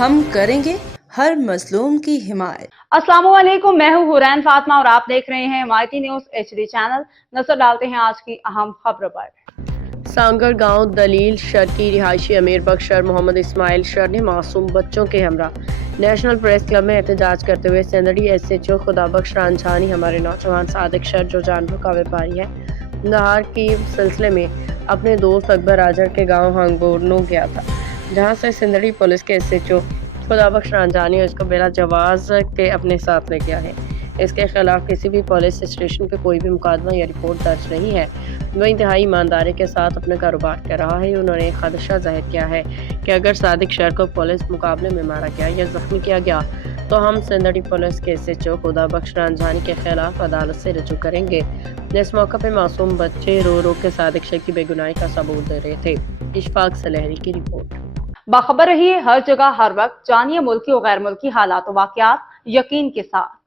ہم کریں گے ہر مظلوم کی حمایت۔ السلام علیکم، میں ہوں حورین فاطمہ اور آپ دیکھ رہے ہیں مائٹی نیوز HD چینل۔ نظر ڈالتے ہیں آج کی اہم خبروں پر۔ سانگڑ گاؤں دلیل شر کی رہائشی امیر بخش شر محمد اسماعیل شر نے معصوم بچوں کے ہمراہ نیشنل پریس کلب میں احتجاج کرتے ہوئے سندڑی SHO خدا بخش رانجھانی ہمارے نوجوان صادق شر جو جانوروں کا ویپاری ہے نہار کی سلسلے میں اپنے دوست اکبر راجر کے گاؤں ہنگبورنو گیا تھا، جہاں سے سندڑی پولیس کے SHO خدا بخش رانجھانی اس کو بلا جواز کے اپنے ساتھ لے گیا ہے۔ اس کے خلاف کسی بھی پولیس اسٹیشن پہ کوئی بھی مقدمہ یا رپورٹ درج نہیں ہے۔ وہ انتہائی ایمانداری کے ساتھ اپنا کاروبار کر رہا ہے۔ انہوں نے خدشہ ظاہر کیا ہے کہ اگر صادق شر کو پولیس مقابلے میں مارا گیا یا زخمی کیا گیا تو ہم سندڑی پولیس کے SHO خدا بخش رانجھانی کے خلاف عدالت سے رجوع کریں گے۔ اس موقع پہ معصوم بچے رو رو کے صادق شر کی بے گناہی کا ثبوت دے رہے تھے۔ اشفاق سلیحری کی رپورٹ۔ باخبر رہیے ہر جگہ ہر وقت، جانیے ملکی و غیر ملکی حالات و واقعات یقین کے ساتھ۔